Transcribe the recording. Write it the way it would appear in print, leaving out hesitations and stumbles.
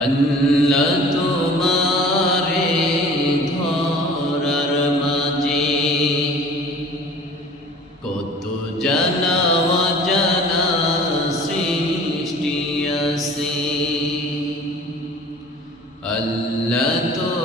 আল্লাহ তোমারে ধরার মাঝে কত জানা অজানা সৃষ্টি আছে। আল্লাহ তো